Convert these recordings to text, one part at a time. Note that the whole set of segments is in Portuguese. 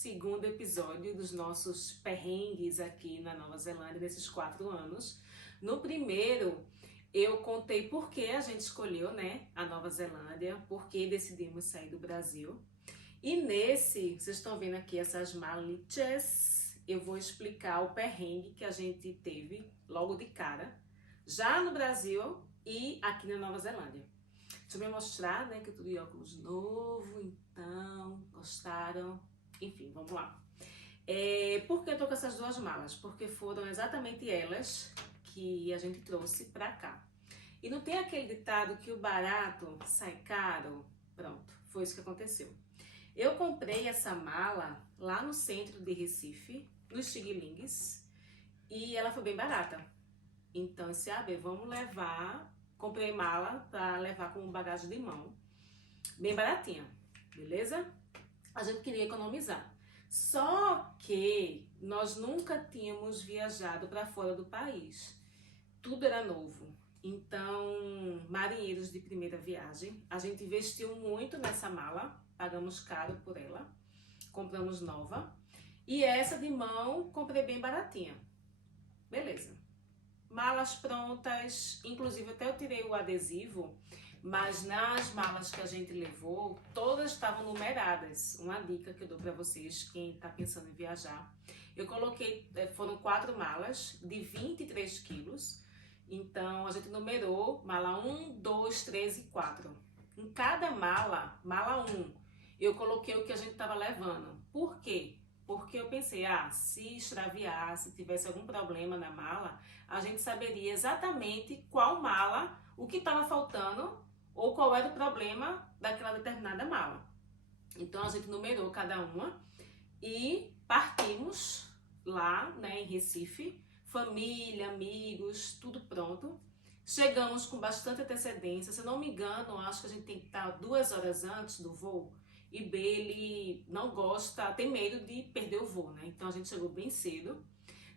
segundo episódio dos nossos perrengues aqui na Nova Zelândia nesses 4 anos. No primeiro, eu contei por que a gente escolheu, né, a Nova Zelândia, por que decidimos sair do Brasil. E nesse, vocês estão vendo aqui essas malitas, eu vou explicar o perrengue que a gente teve logo de cara, já no Brasil e aqui na Nova Zelândia. Deixa eu me mostrar, né, que eu tô de óculos novo, então, gostaram? Enfim, vamos lá. Por que eu tô com essas duas malas? Porque foram exatamente elas que a gente trouxe pra cá. E não tem aquele ditado que o barato sai caro? Pronto, foi isso que aconteceu. Eu comprei essa mala lá no centro de Recife, nos Xigilingues, e ela foi bem barata. Então, eu disse, vamos levar. Comprei mala para levar como bagagem de mão, bem baratinha, beleza? A gente queria economizar. Só que nós nunca tínhamos viajado para fora do país. Tudo era novo. Então, marinheiros de primeira viagem, a gente investiu muito nessa mala, pagamos caro por ela, compramos nova. E essa de mão, comprei bem baratinha. Beleza. Malas prontas, inclusive até eu tirei o adesivo, mas nas malas que a gente levou, todas estavam numeradas. Uma dica que eu dou para vocês, quem está pensando em viajar. Eu coloquei, foram 4 malas de 23 quilos, então a gente numerou mala 1, 2, 3 e 4. Em cada mala, mala 1, eu coloquei o que a gente estava levando. Por quê? Porque eu pensei, se extraviar, se tivesse algum problema na mala, a gente saberia exatamente qual mala, o que estava faltando ou qual era o problema daquela determinada mala. Então a gente numerou cada uma e partimos lá, né, em Recife, família, amigos, tudo pronto. Chegamos com bastante antecedência, se eu não me engano, acho que a gente tem que estar 2 horas antes do voo. E B, ele não gosta, tem medo de perder o voo, né? Então a gente chegou bem cedo.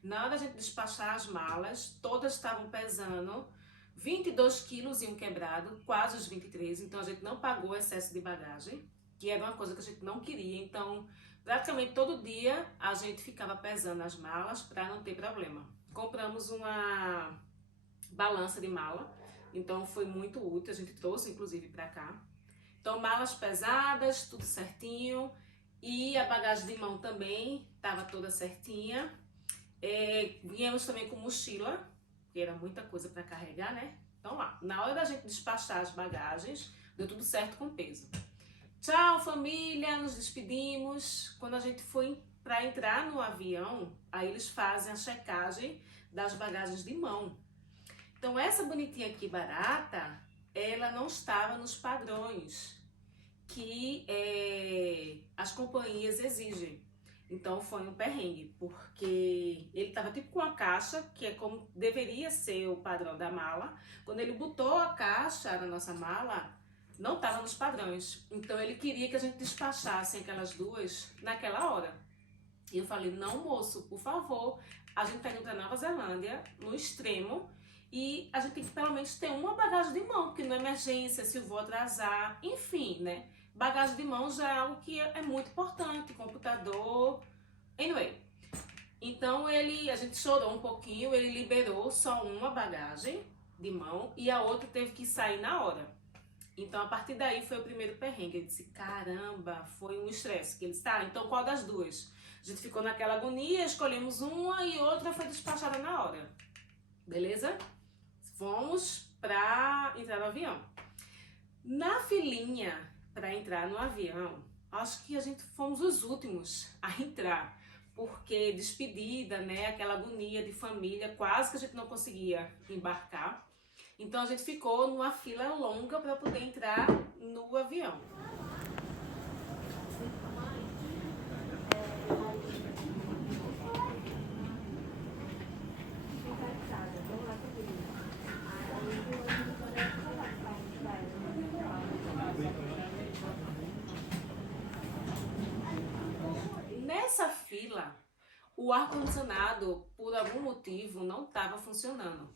Na hora da gente despachar as malas, todas estavam pesando 22 quilos e um quebrado, quase os 23. Então a gente não pagou excesso de bagagem, que era uma coisa que a gente não queria. Então, praticamente todo dia a gente ficava pesando as malas para não ter problema. Compramos uma balança de mala, então foi muito útil. A gente trouxe inclusive para cá. Então, malas pesadas, tudo certinho. E a bagagem de mão também estava toda certinha. Viemos também com mochila, que era muita coisa para carregar, né? Então lá, na hora da gente despachar as bagagens, deu tudo certo com peso. Tchau, família, nos despedimos. Quando a gente foi para entrar no avião, aí eles fazem a checagem das bagagens de mão. Então, essa bonitinha aqui, barata, ela não estava nos padrões que as companhias exigem. Então foi um perrengue, porque ele estava tipo com a caixa, que é como deveria ser o padrão da mala. Quando ele botou a caixa na nossa mala, não estava nos padrões. Então ele queria que a gente despachasse aquelas duas naquela hora. E eu falei, não moço, por favor, a gente está indo para Nova Zelândia, no extremo, e a gente tem que pelo menos ter uma bagagem de mão, porque não é emergência, se o voo atrasar, enfim, né? Bagagem de mão já é algo que é muito importante, computador, anyway. Então a gente chorou um pouquinho, ele liberou só uma bagagem de mão e a outra teve que sair na hora. Então a partir daí foi o primeiro perrengue. Eu disse, caramba, foi um estresse. Que ele disse, então qual das duas? A gente ficou naquela agonia, escolhemos uma e outra foi despachada na hora. Beleza? Fomos para entrar no avião. Na filinha para entrar no avião, acho que a gente fomos os últimos a entrar, porque despedida, né, aquela agonia de família, quase que a gente não conseguia embarcar. Então a gente ficou numa fila longa para poder entrar no avião. Nessa fila, o ar-condicionado, por algum motivo, não estava funcionando.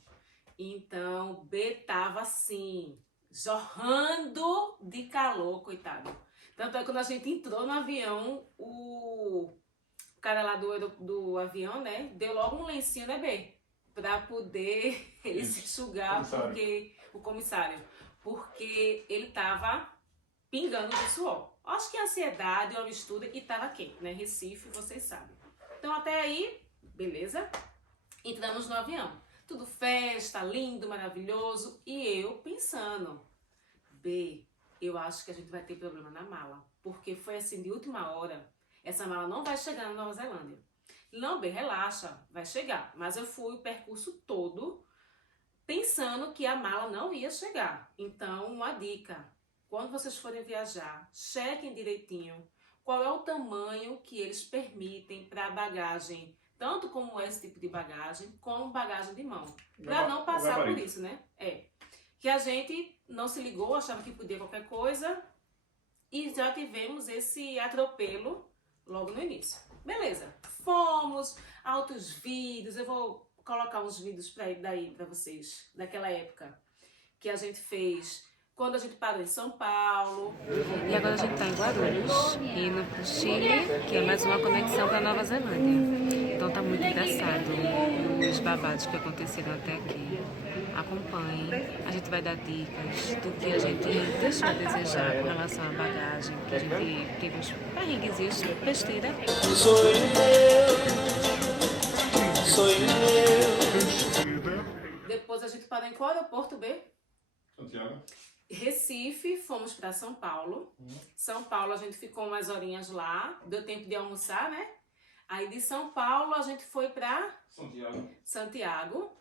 Então, o B estava assim, jorrando de calor, coitado. Tanto é que quando a gente entrou no avião, o cara lá do avião, né, deu logo um lencinho, né, B? Pra poder ele se enxugar, porque o comissário, porque ele tava pingando de suor. Acho que a ansiedade, uma mistura, e tava quente, né? Recife, vocês sabem. Então até aí, beleza? Entramos no avião. Tudo festa, lindo, maravilhoso. E eu pensando, B, eu acho que a gente vai ter problema na mala. Porque foi assim, de última hora, essa mala não vai chegar na Nova Zelândia. Não, B, relaxa, vai chegar. Mas eu fui o percurso todo pensando que a mala não ia chegar. Então, uma dica, quando vocês forem viajar, chequem direitinho qual é o tamanho que eles permitem para bagagem, tanto como esse tipo de bagagem, como bagagem de mão. Para não passar por isso, né? Que a gente não se ligou, achava que podia qualquer coisa e já tivemos esse atropelo logo no início. Beleza, fomos, altos vídeos, eu vou colocar uns vídeos daí para vocês, daquela época que a gente fez quando a gente parou em São Paulo. E agora a gente está em Guarulhos, indo para o Chile, que é mais uma conexão para Nova Zelândia. Então tá muito engraçado os babados que aconteceram até aqui. Acompanhem, a gente vai dar dicas do que a gente deixou a desejar com relação à bagagem, que a gente teve uns perrenguezinhos, besteira. Sou eu. Depois a gente parou em qual aeroporto, B? Santiago. Recife, fomos para São Paulo. São Paulo a gente ficou umas horinhas lá, deu tempo de almoçar, né? Aí de São Paulo a gente foi para Santiago.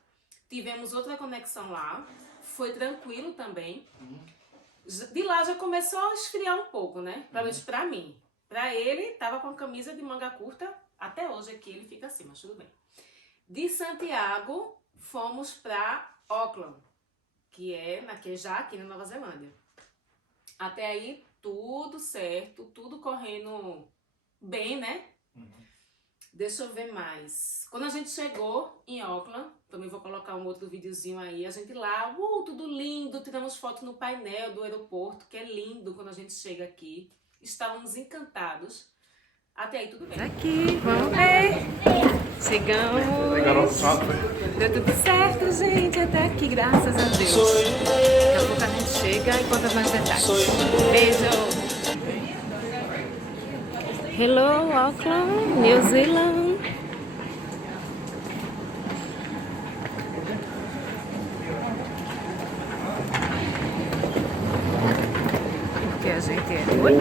Tivemos outra conexão lá, foi tranquilo também. De lá já começou a esfriar um pouco, né? Pelo menos pra mim. Pra ele, tava com a camisa de manga curta, até hoje aqui ele fica assim, mas tudo bem. De Santiago, fomos pra Auckland, que é já aqui na Nova Zelândia. Até aí, tudo certo, tudo correndo bem, né? Deixa eu ver mais. Quando a gente chegou em Auckland, também vou colocar um outro videozinho aí, a gente lá, tudo lindo, tiramos foto no painel do aeroporto, que é lindo quando a gente chega aqui. Estávamos encantados. Até aí tudo bem. Aqui, vamos ver. Chegamos. Deu tudo certo, gente, até aqui, graças a Deus. Daqui a pouco a gente chega e conta mais detalhes. Beijo! Hello, Auckland, New Zealand. Porque a gente é... Oi?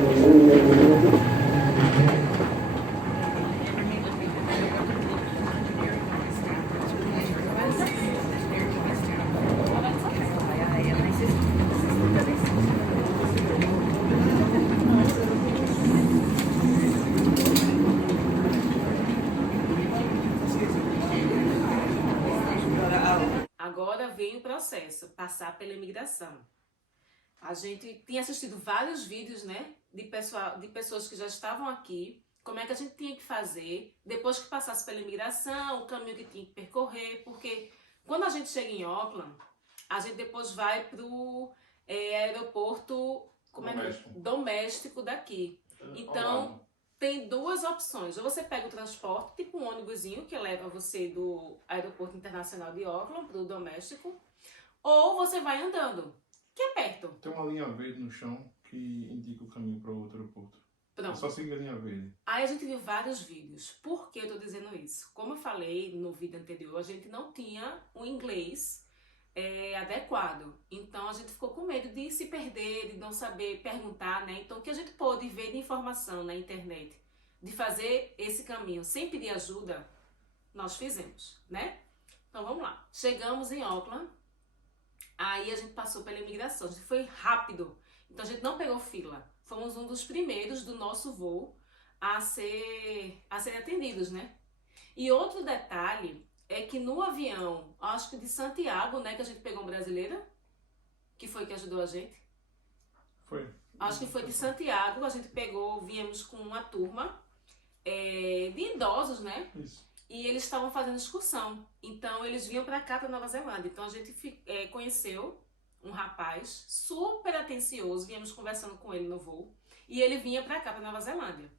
Agora vem o processo, passar pela imigração. A gente tinha assistido vários vídeos, né, de pessoas que já estavam aqui, como é que a gente tinha que fazer, depois que passasse pela imigração, o caminho que tinha que percorrer, porque quando a gente chega em Auckland, a gente depois vai para o aeroporto doméstico daqui. Então, tem duas opções. Ou você pega o transporte, tipo um ônibusinho que leva você do aeroporto internacional de Auckland para o doméstico, ou você vai andando, que é perto. Tem uma linha verde no chão que indica o caminho para o outro aeroporto. Pronto. É só seguir a linha verde. Aí a gente viu vários vídeos. Por que eu tô dizendo isso? Como eu falei no vídeo anterior, a gente não tinha um inglês adequado. Então a gente ficou com medo de se perder, de não saber perguntar, né? Então o que a gente pôde ver de informação na internet, de fazer esse caminho sem pedir ajuda, nós fizemos, né? Então vamos lá. Chegamos em Auckland, aí a gente passou pela imigração, a gente foi rápido. Então a gente não pegou fila. Fomos um dos primeiros do nosso voo a serem atendidos, né? E outro detalhe é que no avião, acho que de Santiago, né, que a gente pegou um brasileiro, que foi que ajudou a gente. Foi. Acho que foi de Santiago, a gente pegou, viemos com uma turma de idosos, né? Isso. E eles estavam fazendo excursão. Então eles vinham para cá, para Nova Zelândia. Então a gente conheceu um rapaz super atencioso, viemos conversando com ele no voo, e ele vinha para cá, para Nova Zelândia.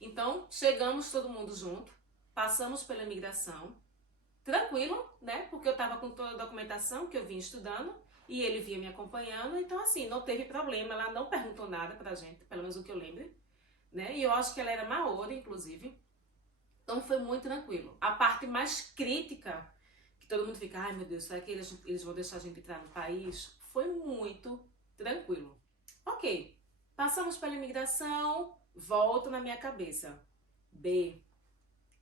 Então, chegamos todo mundo junto, passamos pela imigração, tranquilo, né? Porque eu estava com toda a documentação que eu vinha estudando, e ele vinha me acompanhando, então assim, não teve problema, ela não perguntou nada pra gente, pelo menos o que eu lembro, né? E eu acho que ela era maori, inclusive. Então foi muito tranquilo. A parte mais crítica, que todo mundo fica, ai meu Deus, será que eles vão deixar a gente entrar no país? Foi muito tranquilo. Ok, passamos pela imigração, volta na minha cabeça. B,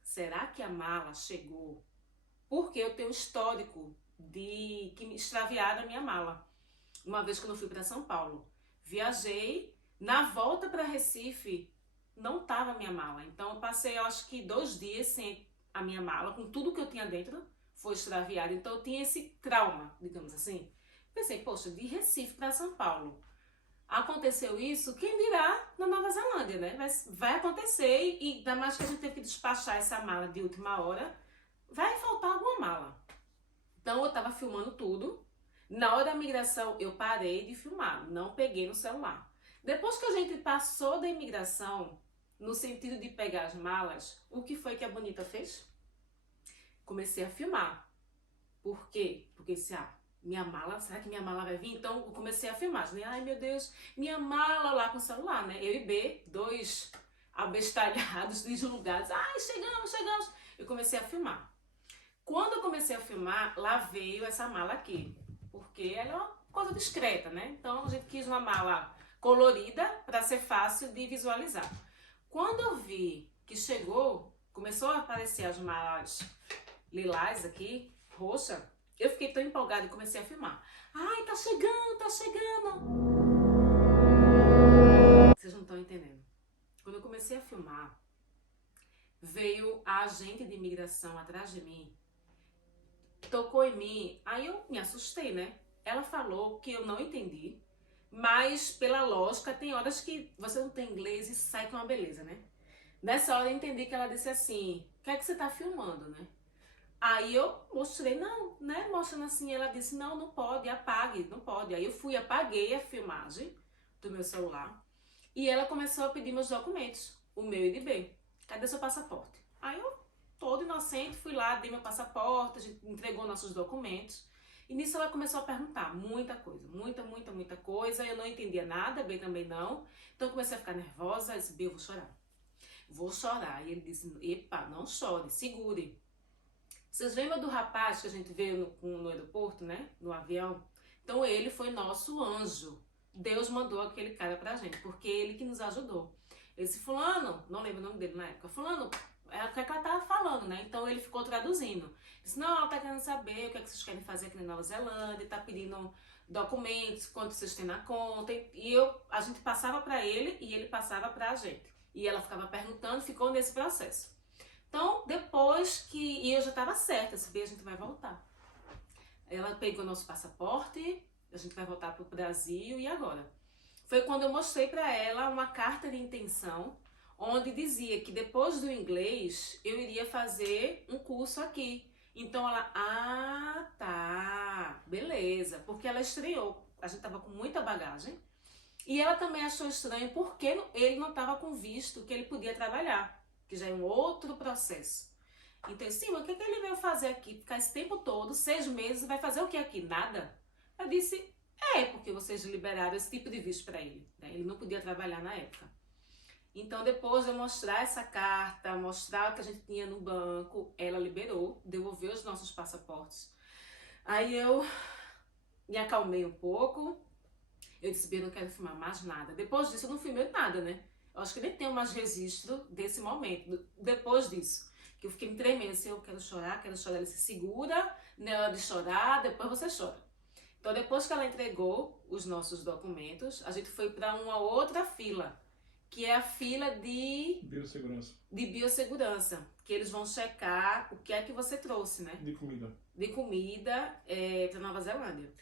será que a mala chegou? Porque eu tenho histórico de que me extraviaram a minha mala. Uma vez que eu fui para São Paulo, viajei, na volta para Recife, não estava a minha mala. Então eu passei, eu acho que 2 dias sem a minha mala, com tudo que eu tinha dentro, foi extraviado. Então eu tinha esse trauma, digamos assim. Pensei, poxa, de Recife para São Paulo, aconteceu isso, quem dirá na Nova Zelândia, né? Vai acontecer e ainda mais que a gente teve que despachar essa mala de última hora, vai faltar alguma mala. Então eu tava filmando tudo. Na hora da migração eu parei de filmar, não peguei no celular. Depois que a gente passou da imigração, no sentido de pegar as malas, o que foi que a Bonita fez? Comecei a filmar. Por quê? Porque disse, minha mala, será que minha mala vai vir? Então eu comecei a filmar. Né? Ai meu Deus, minha mala lá com o celular, né? Eu e B, 2 abestalhados, deslugados. Ai, chegamos. Eu comecei a filmar. Quando eu comecei a filmar, lá veio essa mala aqui, porque ela é uma coisa discreta, né? Então a gente quis uma mala colorida para ser fácil de visualizar. Quando eu vi que chegou, começou a aparecer as malas lilás aqui, roxa, eu fiquei tão empolgada e comecei a filmar. Ai, tá chegando! Vocês não estão entendendo. Quando eu comecei a filmar, veio a agente de imigração atrás de mim, tocou em mim, aí eu me assustei, né? Ela falou que eu não entendi, mas pela lógica tem horas que você não tem inglês e sai com uma beleza, né? Nessa hora eu entendi que ela disse assim, o que é que você tá filmando, né? Aí eu mostrei, não, né? Mostrando assim, ela disse, não pode, apague, não pode. Aí eu fui, apaguei a filmagem do meu celular e ela começou a pedir meus documentos, o meu e de B. Cadê seu passaporte? Aí eu, todo inocente, fui lá, dei meu passaporte, a gente entregou nossos documentos. E nisso ela começou a perguntar muita coisa, muita coisa. Eu não entendia nada, B também não. Então eu comecei a ficar nervosa, eu disse, B, eu vou chorar. Vou chorar. E ele disse, epa, não chore, segure. Vocês lembram do rapaz que a gente veio no aeroporto, né? No avião? Então ele foi nosso anjo. Deus mandou aquele cara pra gente, porque ele que nos ajudou. Esse fulano, não lembro o nome dele na época, fulano, é o que ela tava falando, né? Então ele ficou traduzindo. Disse, não, ela tá querendo saber o que é que vocês querem fazer aqui na Nova Zelândia, tá pedindo documentos, quanto vocês têm na conta. E a gente passava pra ele e ele passava pra gente. E ela ficava perguntando, ficou nesse processo. Então, depois que... E eu já tava certa, se a gente vai voltar. Ela pegou nosso passaporte, a gente vai voltar pro Brasil, e agora? Foi quando eu mostrei pra ela uma carta de intenção, onde dizia que depois do inglês eu iria fazer um curso aqui. Então ela, tá, beleza, porque ela estreou, a gente tava com muita bagagem, e ela também achou estranho porque ele não tava com visto que ele podia trabalhar, que já é um outro processo. Então, sim, mas o que ele veio fazer aqui? Ficar esse tempo todo, 6 meses, vai fazer o que aqui? Nada? Eu disse, porque vocês liberaram esse tipo de visto para ele, né? Ele não podia trabalhar na época. Então, depois de eu mostrar essa carta, mostrar o que a gente tinha no banco, ela liberou, devolveu os nossos passaportes. Aí eu me acalmei um pouco, eu disse, eu não quero filmar mais nada. Depois disso, eu não filmei nada, né? Eu acho que nem tenho mais registro desse momento, depois disso. Que eu fiquei me tremendo, assim, eu quero chorar. Ela disse, segura, na hora de chorar, depois você chora. Então, depois que ela entregou os nossos documentos, a gente foi para uma outra fila, que é a fila de biossegurança, que eles vão checar o que é que você trouxe, né? De comida para Nova Zelândia.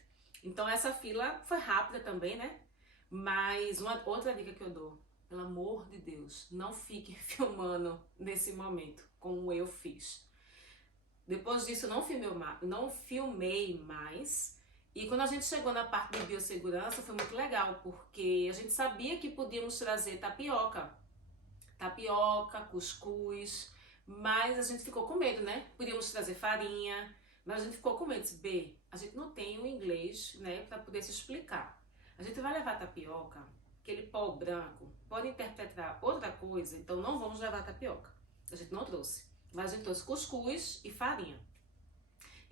Então essa fila foi rápida também, né? Mas outra dica que eu dou, pelo amor de Deus, não fique filmando nesse momento, como eu fiz. Depois disso, não filmei mais. E quando a gente chegou na parte de biossegurança, foi muito legal, porque a gente sabia que podíamos trazer tapioca, cuscuz, mas a gente ficou com medo, né? Podíamos trazer farinha, mas a gente ficou com medo. B, a gente não tem o inglês, né, para poder se explicar. A gente vai levar tapioca, aquele pó branco, pode interpretar outra coisa, então não vamos levar tapioca. A gente não trouxe, mas a gente trouxe cuscuz e farinha.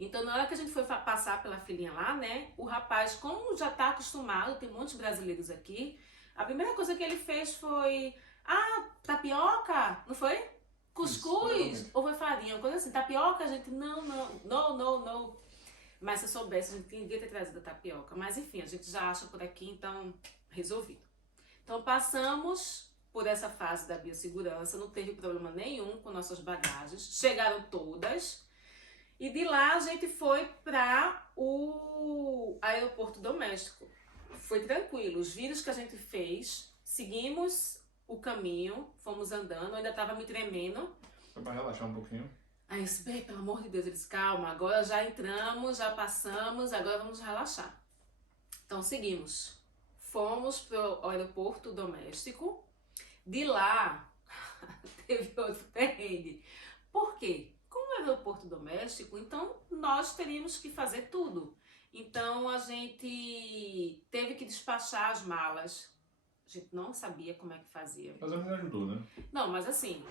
Então, na hora que a gente foi passar pela filhinha lá, né, o rapaz, como já tá acostumado, tem muitos brasileiros aqui, a primeira coisa que ele fez foi, tapioca, não foi? Cuscuz? Isso, Ou foi farinha? Uma coisa assim, tapioca, a gente, não. Mas se eu soubesse, a gente tinha ter trazido a tapioca. Mas enfim, a gente já acha por aqui, então, resolvido. Então, passamos por essa fase da biossegurança, não teve problema nenhum com nossas bagagens, chegaram todas. E de lá a gente foi para o aeroporto doméstico. Foi tranquilo, os vídeos que a gente fez, seguimos o caminho, fomos andando, eu ainda estava me tremendo. Foi pra relaxar um pouquinho. Aí eu disse, bem, pelo amor de Deus, eles, calma, agora já entramos, já passamos, agora vamos relaxar. Então seguimos, fomos para o aeroporto doméstico, de lá teve outro perrengue. Por quê? Como é aeroporto doméstico, então nós teríamos que fazer tudo. Então a gente teve que despachar as malas. A gente não sabia como é que fazia. Mas me ajudou, né? Não, mas assim,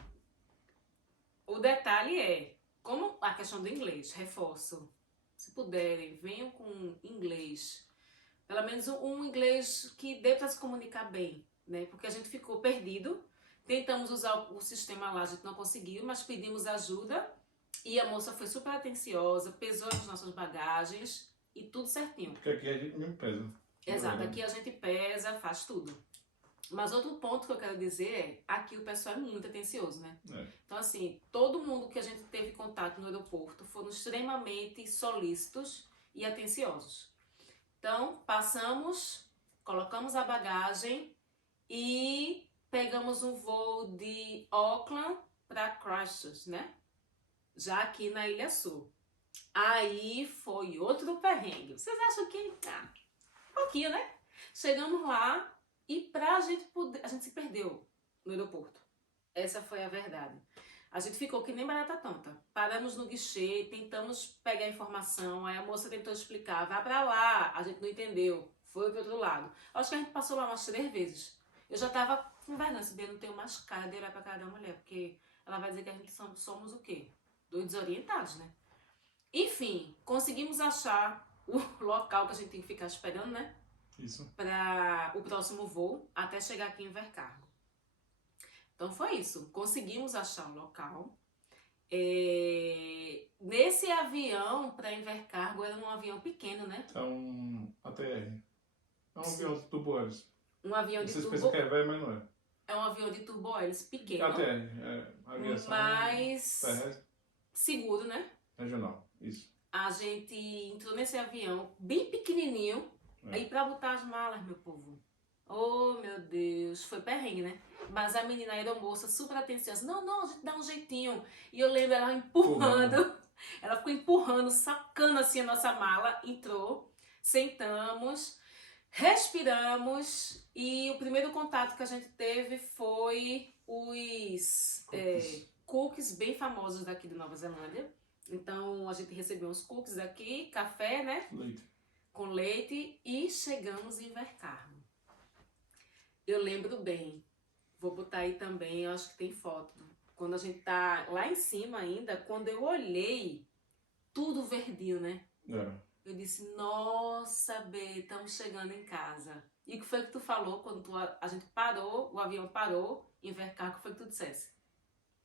o detalhe é, como a questão do inglês, reforço, se puderem, venham com inglês. Pelo menos um inglês que dê para se comunicar bem, né? Porque a gente ficou perdido. Tentamos usar o sistema lá, a gente não conseguiu, mas pedimos ajuda. E a moça foi super atenciosa, pesou as nossas bagagens e tudo certinho. Porque aqui a gente mesmo pesa. Exato, aqui a gente pesa, faz tudo. Mas outro ponto que eu quero dizer é, aqui o pessoal é muito atencioso, né? É. Então assim, todo mundo que a gente teve contato no aeroporto foram extremamente solícitos e atenciosos. Então, passamos, colocamos a bagagem e pegamos um voo de Auckland para Christchurch, né? Já aqui na Ilha Sul. Aí foi outro perrengue. Vocês acham que... um pouquinho, né? Chegamos lá e pra gente poder... A gente se perdeu no aeroporto. Essa foi a verdade. A gente ficou que nem barata tonta. Paramos no guichê, tentamos pegar informação, aí a moça tentou explicar, vai pra lá, a gente não entendeu, foi pro outro lado. Acho que a gente passou lá umas 3 vezes. Eu já tava com vergonha, se bem, não tenho mais cara de olhar pra cara da mulher, porque ela vai dizer que a gente somos o quê? 2 desorientados, né? Enfim, conseguimos achar o local que a gente tem que ficar esperando, né? Isso. Para o próximo voo, até chegar aqui em Invercargo. Então foi isso, conseguimos achar um local. Nesse avião para Invercargo era um avião pequeno, né? É um ATR. É um avião de turbo-hélice. Um avião de Vocês turbo... pensam que é velho, mas não é. É um avião de turbo-hélice pequeno. ATR, é aviação mas terrestre seguro, né? regional. Isso. A gente entrou nesse avião bem pequenininho. Aí pra botar as malas, meu povo. Oh, meu Deus. Foi perrengue, né? Mas a menina aeromoça super atenciosa. Não, a gente dá um jeitinho. E eu lembro ela empurrando. Ela ficou empurrando, sacando assim a nossa mala. Entrou. Sentamos. Respiramos. E o primeiro contato que a gente teve foi os cookies bem famosos daqui de Nova Zelândia. Então a gente recebeu uns cookies aqui, café, né? Leite. Com leite e chegamos em Invercargo. Eu lembro bem, vou botar aí também, eu acho que tem foto. Quando a gente tá lá em cima ainda, quando eu olhei, tudo verdinho, né? Era. Eu disse, nossa, Bê, estamos chegando em casa. E o que foi que tu falou quando a gente parou, o avião parou, em Invercargo, o que foi que tu dissesse?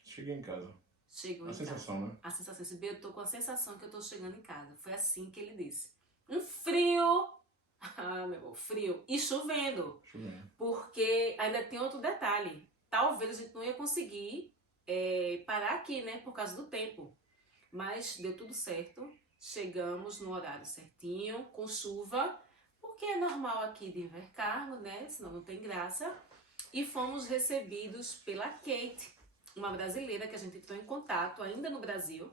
Cheguei em casa. Chegou A em sensação, casa. né? A sensação, esse Bê, eu tô com a sensação que eu tô chegando em casa. Foi assim que ele disse. Um frio, frio, e chovendo, porque ainda tem outro detalhe, talvez a gente não ia conseguir parar aqui, né, por causa do tempo, mas deu tudo certo, chegamos no horário certinho, com chuva, porque é normal aqui de Invercargo, né, senão não tem graça, e fomos recebidos pela Kate, uma brasileira que a gente entrou em contato ainda no Brasil.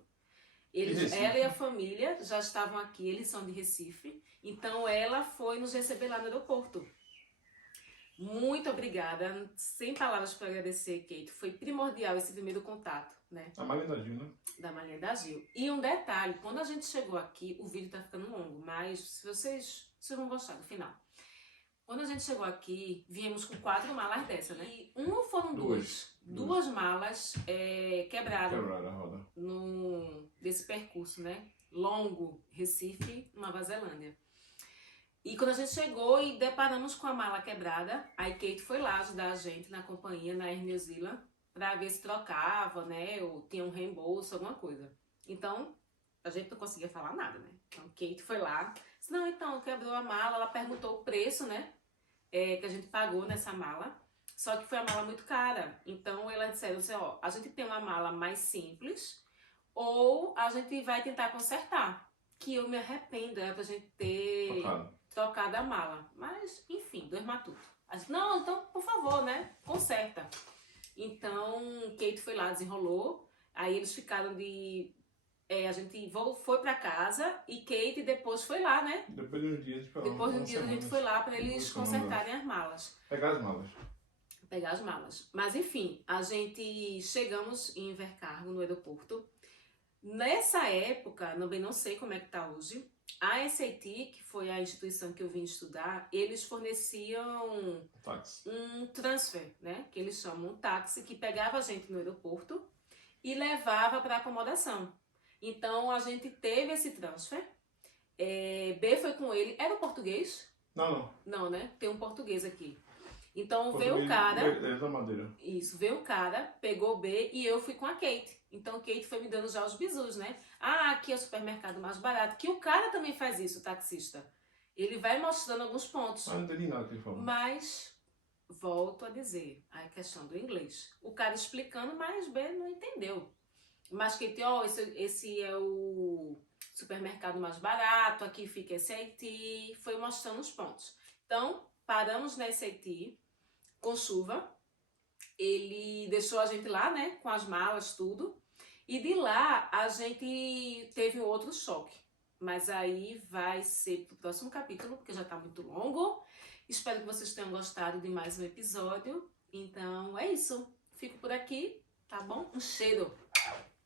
Ela e a família já estavam aqui, eles são de Recife, então ela foi nos receber lá no aeroporto. Muito obrigada, sem palavras para agradecer, Kate. Foi primordial esse primeiro contato, né? A Marlene da Gil, né? Da Marlene da Gil. E um detalhe, quando a gente chegou aqui, o vídeo tá ficando longo, mas se vocês vão gostar do final. Quando a gente chegou aqui, viemos com 4 malas dessa, né? E uma foram duas malas quebraram a roda. desse percurso, né? Longo, Recife, Nova Zelândia. E quando a gente chegou e deparamos com a mala quebrada, aí Kate foi lá ajudar a gente na companhia, na Air New Zealand, pra ver se trocava, né? Ou tinha um reembolso, alguma coisa. Então, a gente não conseguia falar nada, né? Então, Kate foi lá. Disse, não, então, quebrou a mala. Ela perguntou o preço, né? Que a gente pagou nessa mala. Só que foi a mala muito cara. Então, elas disseram assim, ó, a gente tem uma mala mais simples ou a gente vai tentar consertar. Que eu me arrependo, era pra gente ter trocado a mala. Mas, enfim, 2 matutos. A gente, não, então, por favor, né? Conserta. Então, Kate foi lá, desenrolou. Aí eles ficaram de... a gente foi pra casa e Kate depois foi lá, né? Depois de um dia, a gente foi lá pra eles consertarem as malas. Pegar as malas. Pegar as malas. Mas, enfim, a gente chegamos em Invercargill, no aeroporto. Nessa época, também não sei como é que tá hoje, a SAT, que foi a instituição que eu vim estudar, eles forneciam um transfer, né? Que eles chamam um táxi, que pegava a gente no aeroporto e levava para acomodação. Então, a gente teve esse transfer. B foi com ele. Era o português? Não. Não, né? Tem um português aqui. Então, português, veio o cara... da Madeira. Isso, veio o cara, pegou o B e eu fui com a Kate. Então, Kate foi me dando já os bizus, né? Ah, aqui é o supermercado mais barato. Que o cara também faz isso, o taxista. Ele vai mostrando alguns pontos. Mas não entendi nada que ele falou. Mas, volto a dizer, a questão do inglês. O cara explicando, mas B não entendeu. Mas Kate, ó, esse é o supermercado mais barato, aqui fica SAT. Foi mostrando os pontos. Então, paramos na SAT, com chuva. Ele deixou a gente lá, né, com as malas, tudo. E de lá, a gente teve um outro choque. Mas aí vai ser pro próximo capítulo, porque já tá muito longo. Espero que vocês tenham gostado de mais um episódio. Então, é isso. Fico por aqui, tá bom? Um cheiro!